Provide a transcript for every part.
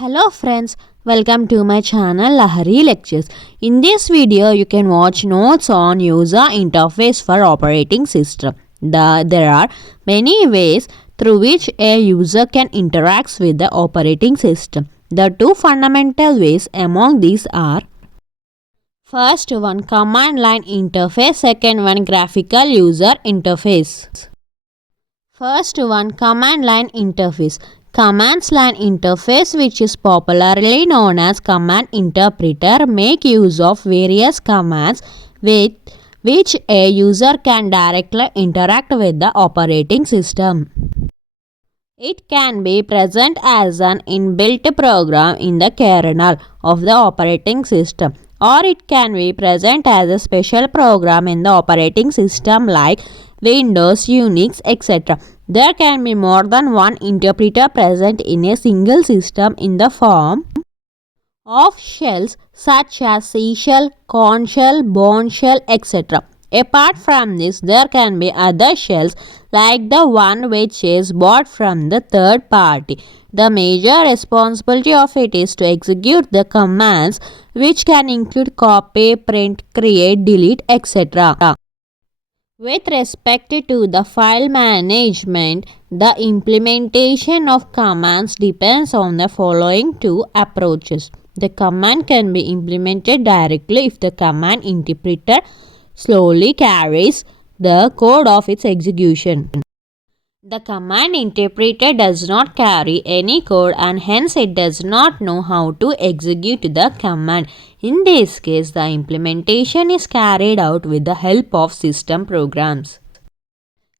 Hello friends, welcome to my channel Lahari Lectures. In this video, you can watch notes on user interface for operating system. There are many ways through which a user can interact with the operating system. The two fundamental ways among these are: first one, command line interface, second one, graphical user interface. First one, command line interface. Command line interface, which is popularly known as command interpreter, make use of various commands with which a user can directly interact with the operating system. It can be present as an inbuilt program in the kernel of the operating system, or it can be present as a special program in the operating system like Windows, Unix, etc. There can be more than one interpreter present in a single system in the form of shells such as C shell, corn shell, bone shell, etc. Apart from this, there can be other shells like the one which is bought from the third party. The major responsibility of it is to execute the commands, which can include copy, print, create, delete, etc. With respect to the file management, the implementation of commands depends on the following two approaches. The command can be implemented directly if the command interpreter slowly carries the code of its execution. The command interpreter does not carry any code and hence it does not know how to execute the command. In this case, the implementation is carried out with the help of system programs.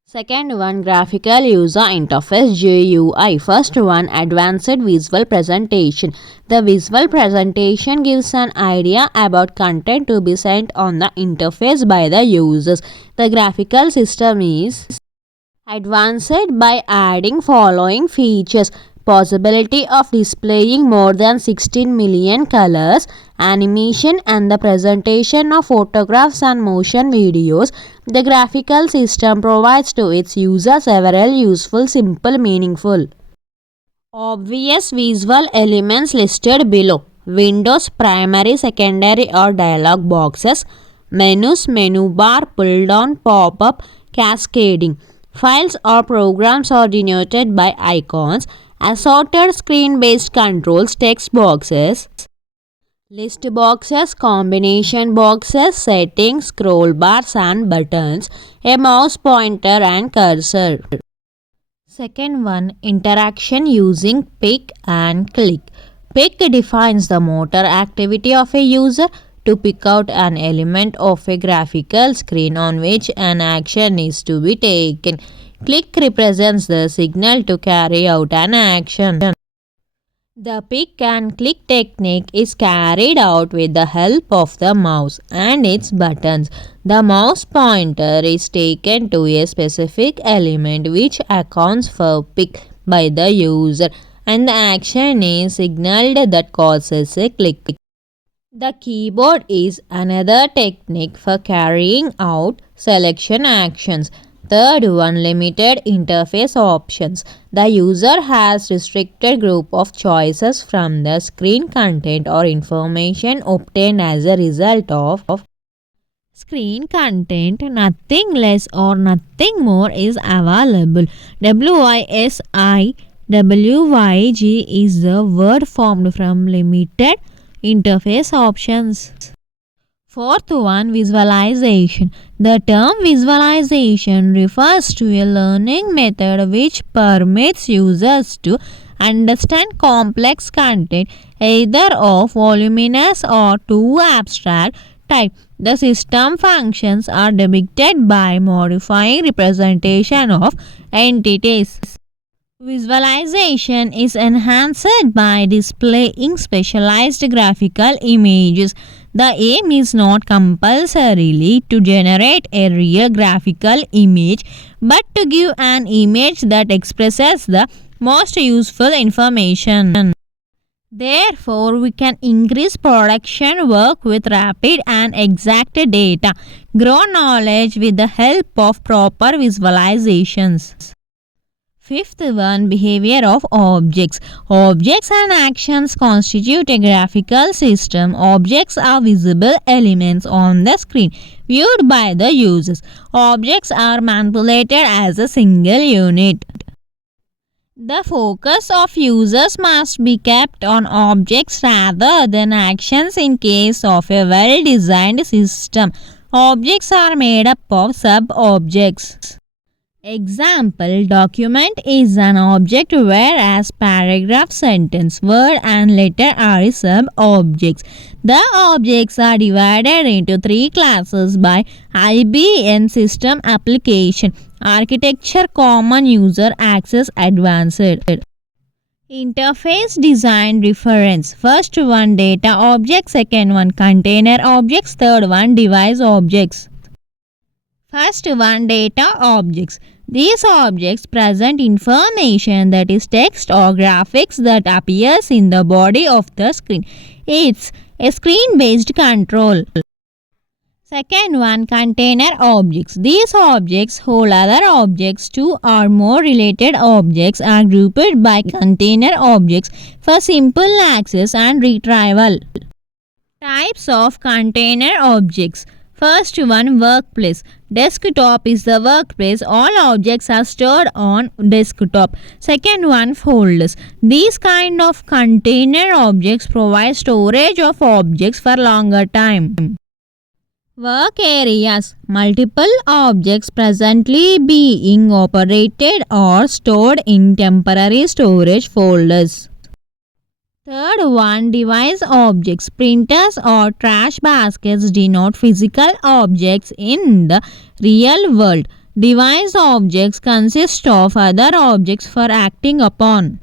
Second one, graphical user interface GUI. First one, advanced visual presentation. The visual presentation gives an idea about content to be sent on the interface by the users. The graphical system is advanced by adding following features: possibility of displaying more than 16 million colors, animation, and the presentation of photographs and motion videos. The graphical system provides to its users several useful, simple, meaningful, obvious visual elements listed below: windows, primary, secondary or dialog boxes, menus, menu bar, pull down, pop-up, cascading. Files or programs are denoted by icons, assorted screen-based controls, text boxes, list boxes, combination boxes, settings, scroll bars and buttons, a mouse pointer and cursor. Second one, interaction using pick and click. Pick defines the motor activity of a user to pick out an element of a graphical screen on which an action is to be taken. Click represents the signal to carry out an action. The pick and click technique is carried out with the help of the mouse and its buttons. The mouse pointer is taken to a specific element which accounts for pick by the user, and the action is signaled that causes a click. The keyboard is another technique for carrying out selection actions. Third one, limited interface options. The user has restricted group of choices from the screen content or information obtained as a result of screen content. Nothing less or nothing more is available. WISIWYG is the word formed from limited interface options. Fourth one, visualization. The term visualization refers to a learning method which permits users to understand complex content either of voluminous or too abstract type. The system functions are depicted by modifying representation of entities. Visualization is enhanced by displaying specialized graphical images. The aim is not compulsorily to generate a real graphical image, but to give an image that expresses the most useful information. Therefore, we can increase production work with rapid and exact data, grow knowledge with the help of proper visualizations. Fifth one, behavior of objects. Objects and actions constitute a graphical system. Objects are visible elements on the screen viewed by the users. Objects are manipulated as a single unit. The focus of users must be kept on objects rather than actions in case of a well-designed system. Objects are made up of sub-objects. Example, document is an object whereas paragraph, sentence, word and letter are sub-objects. The objects are divided into three classes by IBM system application, architecture, common user access, advanced. Interface design reference. First one, data objects. Second one, container objects. Third one, device objects. First one, data objects. These objects present information, that is text or graphics, that appears in the body of the screen. It's a screen-based control. Second one, container objects. These objects hold other objects. Two or more related objects are grouped by container objects for simple access and retrieval. Types of container objects. First one, workplace. Desktop is the workplace. All objects are stored on desktop. Second one, folders. These kind of container objects provide storage of objects for longer time. Work areas. Multiple objects presently being operated or stored in temporary storage folders. Third one, device objects. Printers or trash baskets denote physical objects in the real world. Device objects consist of other objects for acting upon.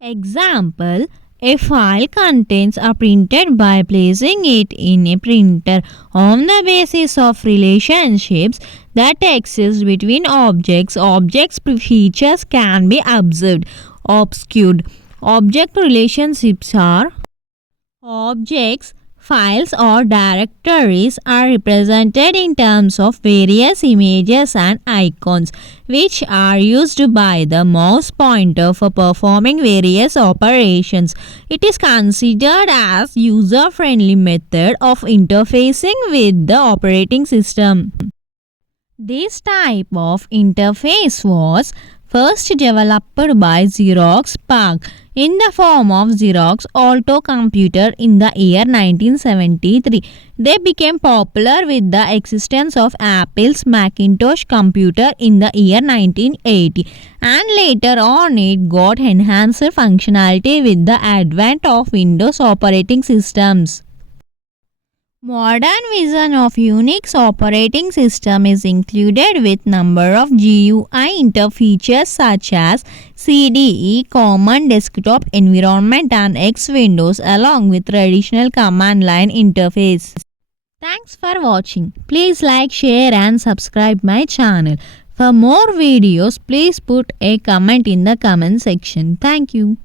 Example, a file contains a printed by placing it in a printer. On the basis of relationships that exist between objects, features can be observed. Obscured. Object relationships are objects, files or directories are represented in terms of various images and icons, which are used by the mouse pointer for performing various operations. It is considered as user-friendly method of interfacing with the operating system. This type of interface was first developed by Xerox PARC in the form of Xerox Alto computer in the year 1973. They became popular with the existence of Apple's Macintosh computer in the year 1980, and later on it got enhanced functionality with the advent of Windows operating systems. Modern vision of Unix operating system is included with number of GUI interfeatures such as CDE, Common Desktop Environment and X Windows, along with traditional command line interface. Thanks for watching. Please like, share and subscribe my channel. For more videos, please put a comment in the comment section. Thank you.